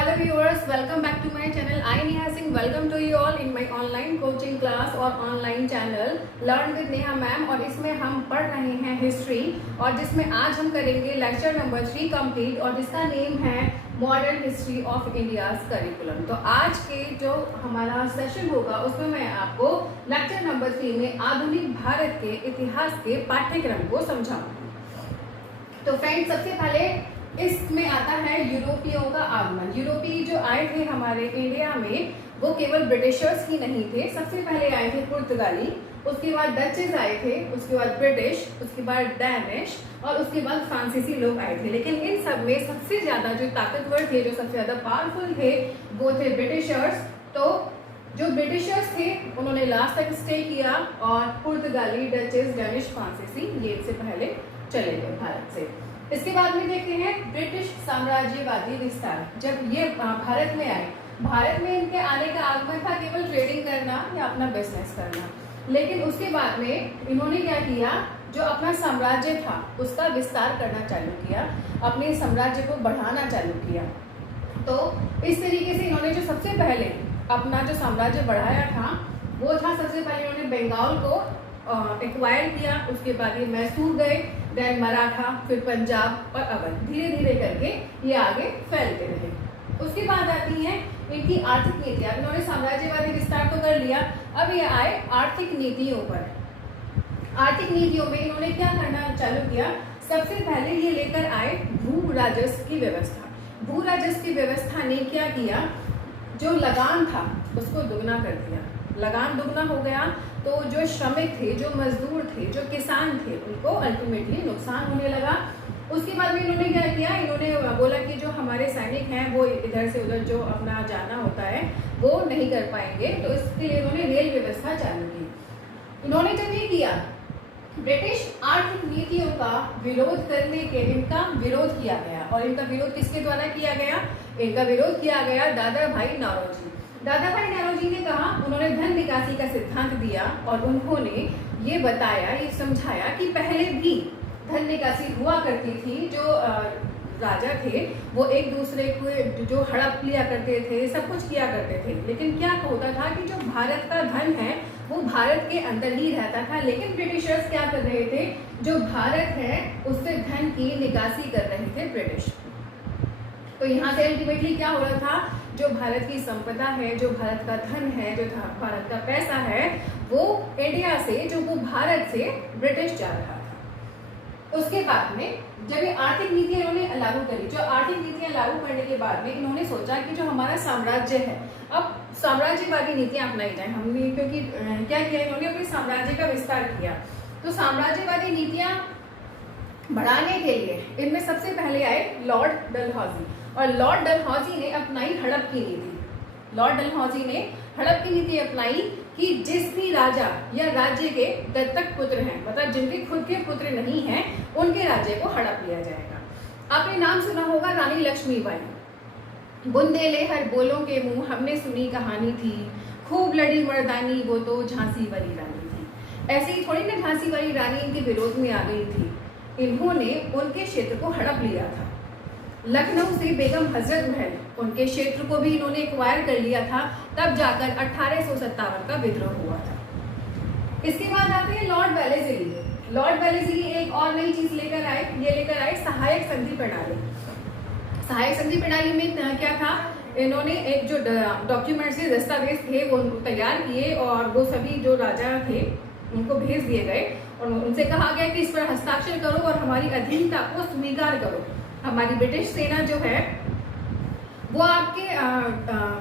Hello viewers, welcome back to my channel. I Neha Singh welcome to you all in my online coaching class और online channel Learn with Neha ma'am. और इसमें हम पढ़ रहे हैं history और जिसमें आज हम करेंगे लेक्चर नंबर 3 कंप्लीट और जिसका नेम है modern history of India's curriculum. तो आज के जो हमारा सेशन होगा उसमें मैं आपको लेक्चर नंबर 3 में आधुनिक भारत के इतिहास के पाठ्यक्रम को समझाऊंगी। तो फ्रेंड्स, सबसे पहले इसमें आता है यूरोपियों का आगमन। यूरोपीय जो आए थे हमारे इंडिया में वो केवल ब्रिटिशर्स ही नहीं थे। सबसे पहले आए थे पुर्तगाली, उसके बाद डचेस आए थे, उसके बाद ब्रिटिश, उसके बाद डैनिश और उसके बाद फ्रांसीसी लोग आए थे। लेकिन इन सब में सबसे ज्यादा जो ताकतवर थे, जो सबसे ज्यादा पावरफुल थे, वो थे ब्रिटिशर्स। तो जो ब्रिटिशर्स थे उन्होंने लास्ट तक स्टे किया और पुर्तगाली, डचेस, डैनिश, फ्रांसीसी ये इनसे पहले चले गए भारत से। इसके बाद में देखते हैं ब्रिटिश साम्राज्यवादी विस्तार। जब ये भारत में आए, भारत में इनके आने का आगमन था केवल ट्रेडिंग करना या अपना बिजनेस करना। लेकिन उसके बाद में इन्होंने क्या किया, जो अपना साम्राज्य था उसका विस्तार करना चालू किया, अपने साम्राज्य को बढ़ाना चालू किया। तो इस तरीके से इन्होंने जो सबसे पहले अपना जो साम्राज्य बढ़ाया था वो था, सबसे पहले इन्होंने बंगाल को एक्वायर किया, उसके बाद ये मैसूर गए, देन मराठा, फिर पंजाब और अवध, धीरे धीरे करके ये आगे फैलते रहे। उसके बाद आती है इनकी आर्थिक नीतियां। इन्होंने साम्राज्यवादी विस्तार तो कर लिया, अब ये आए आर्थिक नीतियों पर। आर्थिक नीतियों में इन्होंने क्या करना चालू किया, सबसे पहले ये लेकर आए भू राजस्व की व्यवस्था। भू राजस्व की व्यवस्था ने क्या किया, जो लगान था उसको दुगना कर दिया। लगान दुगना हो गया तो जो श्रमिक थे, जो मजदूर थे, जो किसान थे, उनको अल्टीमेटली नुकसान होने लगा। उसके बाद में इन्होंने क्या किया, इन्होंने बोला कि जो हमारे सैनिक हैं वो इधर से उधर जो अपना जाना होता है वो नहीं कर पाएंगे, तो इसके लिए इन्होंने रेल व्यवस्था चालू की। इन्होंने जब ये किया, ब्रिटिश आर्थिक नीतियों का विरोध करने के इनका विरोध किया गया। और इनका विरोध किसके द्वारा किया गया, इनका विरोध किया गया दादा भाई नौरोजी। दादा भाई नौरोजी ने कहा, उन्होंने धन निकासी का सिद्धांत दिया और उन्होंने ये बताया, ये समझाया कि पहले भी धन निकासी हुआ करती थी। जो राजा थे वो एक दूसरे को जो हड़प लिया करते थे, सब कुछ किया करते थे। लेकिन क्या होता था कि जो भारत का धन है वो भारत के अंदर ही रहता था। लेकिन ब्रिटिशर्स क्या कर रहे थे, जो भारत है उससे धन की निकासी कर रहे थे ब्रिटिश। तो यहाँ से अल्टीमेटली क्या हो रहा था, जो भारत की संपदा है, जो भारत का धन है, जो भारत का पैसा है, वो इंडिया से, जो वो भारत से ब्रिटिश जा रहा था। उसके बाद में जब ये आर्थिक नीतियां इन्होंने लागू करी, जो आर्थिक नीतियां लागू करने के बाद में इन्होंने सोचा कि जो हमारा साम्राज्य है, अब साम्राज्यवादी नीतियां अपनाई जाए। हमने क्योंकि क्या किया, इन्होंने अपने साम्राज्य का विस्तार किया। तो साम्राज्यवादी नीतियां बढ़ाने के लिए इनमें सबसे पहले आए लॉर्ड डलहौजी। और लॉर्ड डलहौजी ने अपनाई हड़प की नीति। लॉर्ड डलहौजी ने हड़प की नीति अपनाई कि जिस भी राजा या राज्य के दत्तक पुत्र हैं, मतलब जिनके खुद के पुत्र नहीं हैं, उनके राज्य को हड़प लिया जाएगा। आपने नाम सुना होगा रानी लक्ष्मीबाई। बुंदेले हर बोलों के मुंह, हमने सुनी कहानी थी, खूब लड़ी मर्दानी, वो तो झांसी वाली रानी थी। ऐसे ही थोड़ी ना झांसी वाली रानी इनके विरोध में आ गई थी। इन्होंने उनके क्षेत्र को हड़प लिया था। लखनऊ से बेगम हजरत महल, उनके क्षेत्र को भी इन्होंने एक्वायर कर लिया था। तब जाकर 1857 का विद्रोह हुआ था। इसके बाद आते हैं लॉर्ड वेलेस्ली। लॉर्ड वेलेस्ली एक और नई चीज लेकर आए, ये लेकर आए सहायक संधि प्रणाली। सहायक संधि प्रणाली में क्या था, इन्होंने एक जो डॉक्यूमेंट्स थे, दस्तावेज थे, वो तैयार किए और वो सभी जो राजा थे उनको भेज दिए गए और उनसे कहा गया कि इस पर हस्ताक्षर करो और हमारी अधीनता को स्वीकार करो। हमारी ब्रिटिश सेना जो है वो आपके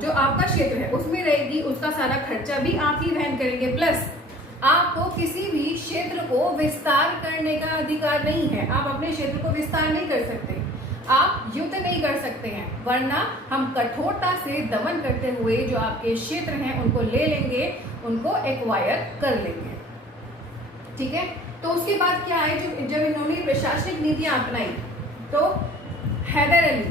जो आपका क्षेत्र है उसमें रहेगी, उसका सारा खर्चा भी आप ही वहन करेंगे। प्लस आपको किसी भी क्षेत्र को विस्तार करने का अधिकार नहीं है, आप अपने क्षेत्र को विस्तार नहीं कर सकते, आप युद्ध नहीं कर सकते हैं, वरना हम कठोरता से दमन करते हुए जो आपके क्षेत्र हैं उनको ले लेंगे, उनको एक्वायर कर लेंगे। ठीक है, तो उसके बाद क्या है, जब इन्होंने प्रशासनिक नीतियां अपनाई तो हैदर अली,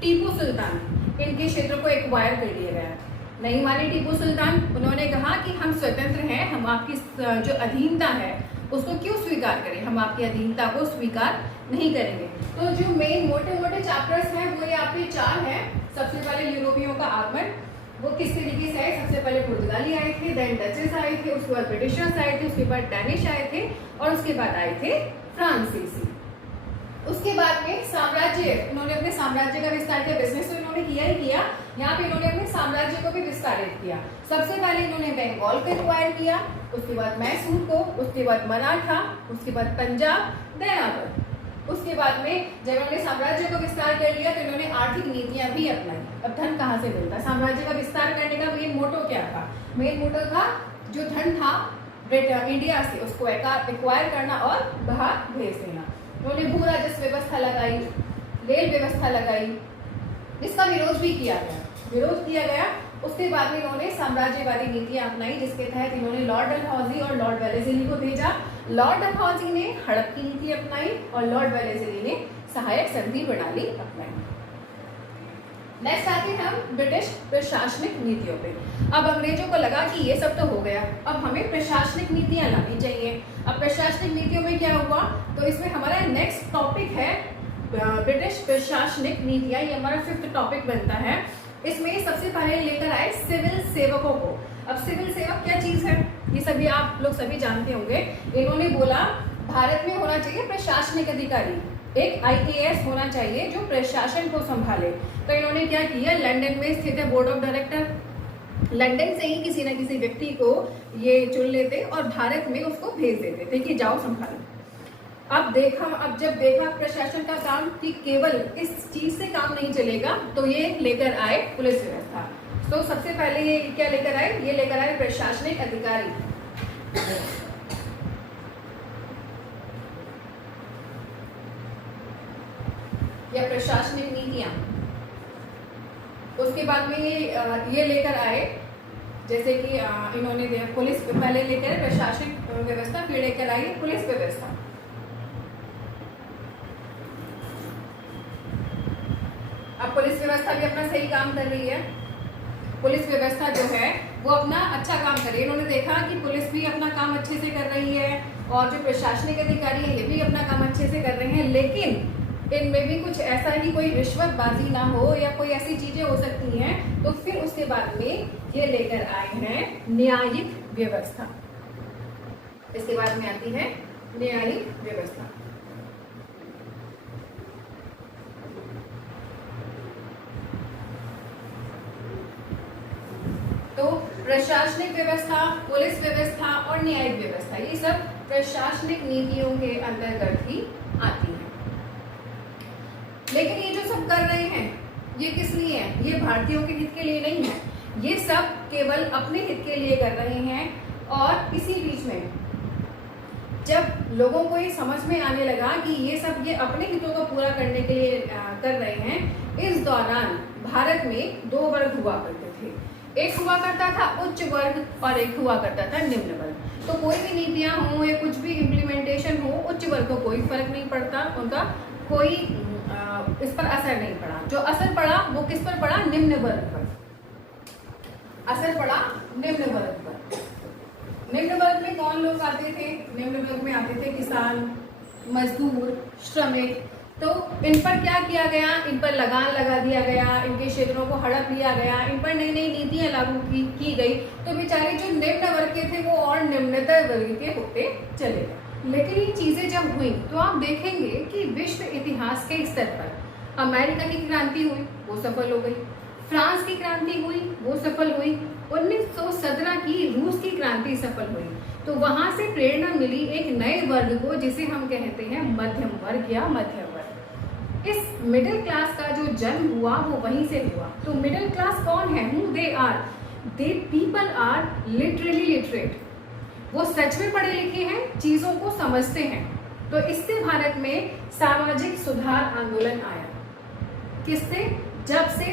टीपू सुल्तान, इनके क्षेत्र को एक्वायर कर दिया गया। नहीं माने टीपू सुल्तान, उन्होंने कहा कि हम स्वतंत्र हैं, हम आपकी जो अधीनता है उसको क्यों स्वीकार करें, हम आपकी अधीनता को स्वीकार नहीं करेंगे। तो जो मेन मोटे मोटे चैप्टर्स हैं वो ये आपके 4 हैं। सबसे पहले यूरोपियों का आगमन, वो किस तरीके से आए। सबसे पहले पुर्तगाली आए थे, देन डचेस आए थे, उसके बाद ब्रिटिशर्स आए थे, उसके बाद डैनिश आए थे और उसके बाद आए थे फ्रांसीसी। उसके बाद में साम्राज्य, इन्होंने अपने साम्राज्य का विस्तार किया। बिजनेस तो इन्होंने किया ही किया, यहाँ पे इन्होंने अपने साम्राज्य को भी विस्तारित किया। सबसे पहले इन्होंने बंगाल को एक्वायर किया, उसके बाद मैसूर को, उसके बाद मराठा, उसके बाद पंजाब, देन उसके बाद में जब इन्होंने साम्राज्य को विस्तार कर लिया तो इन्होंने आर्थिक नीतियां भी अपनाई। अब धन कहाँ से मिलता? साम्राज्य का विस्तार करने का मेन मोटो क्या था? मेन मोटो था जो धन था इंडिया से उसको एक्वायर करना और बाहर भेज देना। उन्होंने भू राजस्व व्यवस्था लगाई, रेल व्यवस्था लगाई, इसका विरोध भी किया गया। उसके बाद में इन्होंने साम्राज्यवादी नीतियां अपनाई, जिसके तहत इन्होंने लॉर्ड डलहौजी और लॉर्ड वेलेस्ली को भेजा। लॉर्ड डलहौजी ने हड़प की नीति अपनाई और लॉर्ड वेलेस्ली ने सहायक संधि प्रणाली अपनाई। नेक्स्ट आते हैं हम ब्रिटिश प्रशासनिक नीतियों पे। अब अंग्रेजों को लगा कि ये सब तो हो गया, अब हमें प्रशासनिक नीतियां लानी चाहिए। अब प्रशासनिक नीतियों में क्या हुआ, तो इसमें हमारा नेक्स्ट टॉपिक है ब्रिटिश प्रशासनिक नीतियां। ये हमारा 5th टॉपिक बनता है। इसमें सबसे पहले लेकर आए सिविल सेवकों को। अब सिविल सेवक क्या चीज है, ये सभी आप लोग सभी जानते होंगे। इन्होंने बोला भारत में होना चाहिए प्रशासनिक अधिकारी, एक IAS होना चाहिए जो प्रशासन को संभाले। तो इन्होंने क्या किया, लंदन में स्थित है बोर्ड ऑफ डायरेक्टर, लंदन से ही किसी न किसी व्यक्ति को ये चुन लेते और भारत में उसको भेज देते थे कि जाओ संभालो। अब जब देखा प्रशासन का काम कि केवल इस चीज से काम नहीं चलेगा, तो ये लेकर आए पुलिस व्यवस्था। तो सबसे पहले ये क्या लेकर आए, ये लेकर आए प्रशासनिक अधिकारी। या प्रशासनिक नीतियां। उसके बाद में ये लेकर आए, जैसे कि इन्होंने पुलिस पहले लेकर प्रशासनिक व्यवस्था, फिर लेकर आई पुलिस व्यवस्था। अब पुलिस व्यवस्था भी अपना सही काम कर रही है। पुलिस व्यवस्था जो है वो अपना अच्छा काम कर रही है। इन्होंने देखा कि पुलिस भी अपना काम अच्छे से कर रही है और जो प्रशासनिक अधिकारी है ये भी अपना काम अच्छे से कर रहे हैं, लेकिन इनमें भी कुछ ऐसा कि कोई रिश्वतबाजी ना हो या कोई ऐसी चीजें हो सकती हैं। तो फिर उसके बाद में ये लेकर आए हैं न्यायिक व्यवस्था। इसके बाद में आती है न्यायिक व्यवस्था। तो प्रशासनिक व्यवस्था, पुलिस व्यवस्था और न्यायिक व्यवस्था, ये सब प्रशासनिक नीतियों के अंतर्गत ही आती है। लेकिन ये जो सब कर रहे हैं ये किस लिए है? ये भारतीयों के हित के लिए नहीं है, ये सब केवल अपने हित के लिए कर रहे हैं। और इसी बीच में जब लोगों को ये समझ में आने लगा कि ये सब ये अपने हितों को पूरा करने के लिए कर रहे हैं, इस दौरान भारत में 2 वर्ग हुआ करते थे। एक हुआ करता था उच्च वर्ग और एक हुआ करता था निम्न वर्ग। तो कोई भी नीतियां हो या कुछ भी इम्प्लीमेंटेशन हो, उच्च वर्ग को कोई फर्क नहीं पड़ता, उनका कोई इस पर असर नहीं पड़ा। जो असर पड़ा वो किस पर पड़ा? निम्न वर्ग पर असर पड़ा, निम्न वर्ग पर। निम्न वर्ग में कौन लोग आते थे? निम्न वर्ग में आते थे किसान, मजदूर, श्रमिक। तो इन पर क्या किया गया? इन पर लगान लगा दिया गया, इनके क्षेत्रों को हड़प लिया गया, इन पर नई नई नीतियां लागू की गई। तो बेचारे जो निम्न वर्ग के थे वो और निम्नतर वर्ग के होते चले गए। लेकिन ये चीजें जब हुई तो आप देखेंगे कि विश्व इतिहास के स्तर पर अमेरिका की क्रांति हुई, वो सफल हो गई। फ्रांस की क्रांति हुई, वो सफल हुई। 1917 की रूस की क्रांति सफल हुई। तो वहां से प्रेरणा मिली एक नए वर्ग को, जिसे हम कहते हैं मध्यम वर्ग या मध्यम वर्ग। इस मिडिल क्लास का जो जन्म हुआ वो वहीं से हुआ। तो मिडिल क्लास कौन है? Who they are? They people are literally literate. वो सच में पढ़े लिखे हैं, चीजों को समझते हैं। तो इससे भारत में सामाजिक सुधार आंदोलन आया। किससे? जब से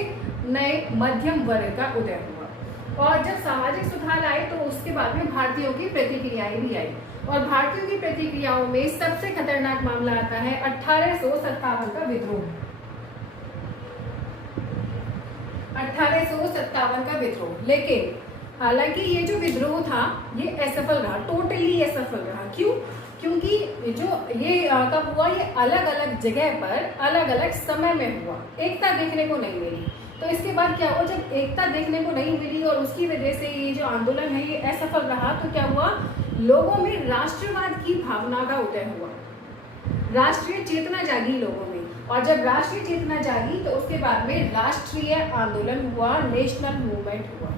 नए मध्यम वर्ग का उदय हुआ। और जब सामाजिक सुधार आए तो उसके बाद में भारतीयों की प्रतिक्रियाएं भी आई। और भारतीयों की प्रतिक्रियाओं में सबसे खतरनाक मामला आता है 1857 का विद्रोह। 1857 का विद्रोह। लेकिन हालांकि ये जो विद्रोह था ये असफल रहा, टोटली असफल रहा। क्यों? क्योंकि जो ये कब हुआ, ये अलग अलग जगह पर अलग अलग समय में हुआ, एकता देखने को नहीं मिली। तो इसके बाद क्या हुआ, जब एकता देखने को नहीं मिली और उसकी वजह से ये जो आंदोलन है ये असफल रहा, तो क्या हुआ, लोगों में राष्ट्रवाद की भावना का उदय हुआ, राष्ट्रीय चेतना जागी लोगों में। और जब राष्ट्रीय चेतना जागी तो उसके बाद में राष्ट्रीय आंदोलन हुआ, नेशनल मूवमेंट हुआ।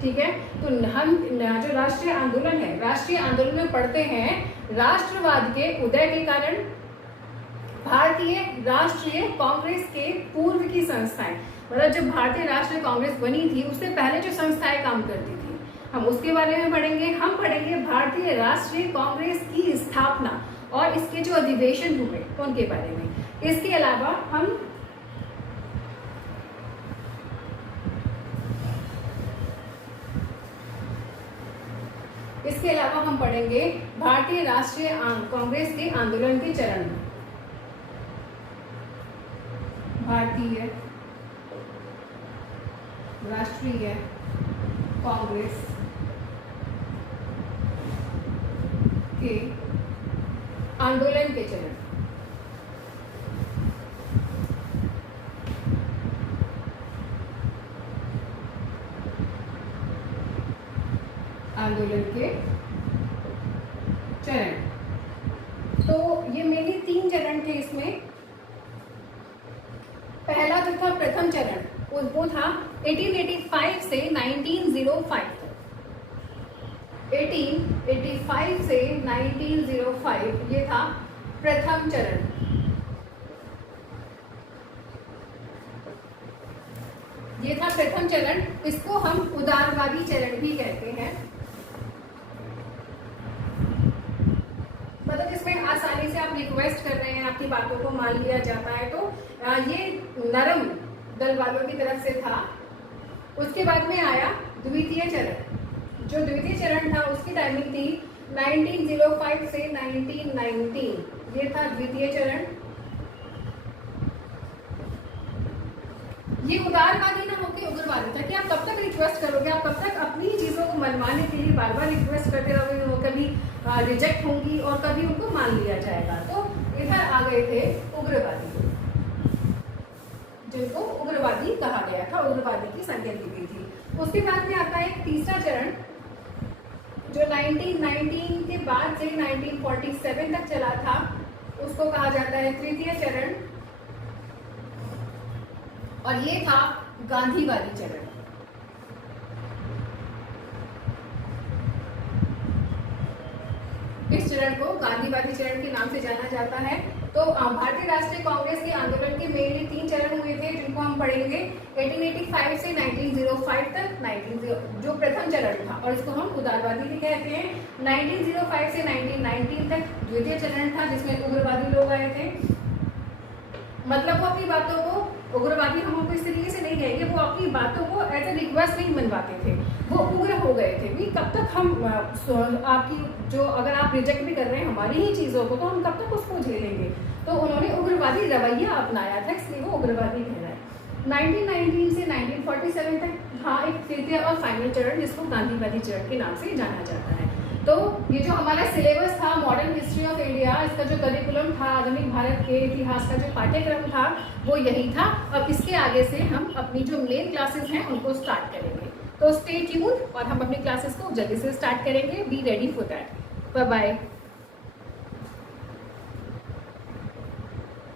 ठीक है, तो हम जो राष्ट्रीय आंदोलन है, राष्ट्रीय आंदोलन में पढ़ते हैं राष्ट्रवाद के उदय के कारण भारतीय राष्ट्रीय कांग्रेस के पूर्व की संस्थाएं, मतलब जब भारतीय राष्ट्रीय कांग्रेस बनी थी उससे पहले जो संस्थाएं काम करती थी, हम उसके बारे में पढ़ेंगे। हम पढ़ेंगे भारतीय राष्ट्रीय कांग्रेस की स्थापना और इसके जो अधिवेशन हुए उनके बारे में। इसके अलावा हम पढ़ेंगे भारतीय राष्ट्रीय कांग्रेस के आंदोलन के चरण, भारतीय राष्ट्रीय कांग्रेस के आंदोलन के चरण। आंदोलन के चरण, तो ये मेनली 3 चरण थे इसमें। पहला जो था प्रथम चरण वो था 1885 से 1905 तक। 1885 से 1905 ये था प्रथम चरण। ये था प्रथम चरण, इसको हम उदारवादी चरण भी कहते हैं। मतलब इसमें आसानी से आप रिक्वेस्ट कर रहे हैं, आपकी बातों को मान लिया जाता है, तो ये नरम दल वालों की तरफ से था। उसके बाद में आया द्वितीय चरण। जो द्वितीय चरण था उसकी टाइमिंग थी 1905 से 1919, ये था द्वितीय चरण। ये उदारवादी ना होकर उग्रवादी था कि आप कब तक रिक्वेस्ट करोगे, आप कब तक अपनी चीजों को मनवाने के लिए बार बार रिक्वेस्ट करते रहोगे, वो कभी रिजेक्ट होंगी और कभी उनको मान लिया जाएगा। तो इधर आ गए थे उग्रवादी, जिनको उग्रवादी कहा गया था, उग्रवादी की संज्ञा दी गई थी। उसके बाद में आता है तीसरा चरण जो 1919 के बाद से 1947 तक चला था, उसको कहा जाता है तृतीय चरण, और ये था गांधीवादी चरण। इस चरण को गांधीवादी चरण के नाम से जाना जाता है। तो भारतीय राष्ट्रीय कांग्रेस के आंदोलन के मेनली 3 चरण हुए थे, जिनको हम पढ़ेंगे 1885 से 1905 तक, जो प्रथम चरण था, और इसको हम उदारवादी भी कहते हैं। 1905 से 1919 तक द्वितीय चरण था, जिसमें उग्रवादी लोग आए थे। मतलब वो अपनी बातों को, उग्रवादी हम उनको इस तरीके से नहीं कहेंगे, वो अपनी बातों को एज ए रिक्वेस्ट नहीं मनवाते थे, वो उग्र हो गए थे भी। कब तक हम आपकी जो, अगर आप रिजेक्ट भी कर रहे हैं हमारी ही चीज़ों को, तो हम कब तक उसको झेलेंगे। तो उन्होंने उग्रवादी रवैया अपनाया था, इसलिए वो उग्रवादी कहलाए। 1919 से 1947 तक हाँ एक तृतीय और फाइनल चरण, जिसको गांधीवादी चरण के नाम से जाना जाता है। तो ये जो हमारा सिलेबस था मॉडर्न हिस्ट्री ऑफ इंडिया, इसका जो करिकुलम था, आधुनिक भारत के इतिहास का जो पाठ्यक्रम था वो यही था। अब इसके आगे से हम अपनी जो मेन क्लासेस हैं उनको स्टार्ट करेंगे। तो स्टे ट्यून्ड, और हम अपनी क्लासेस को जल्दी से स्टार्ट करेंगे। Be ready for that. Bye bye.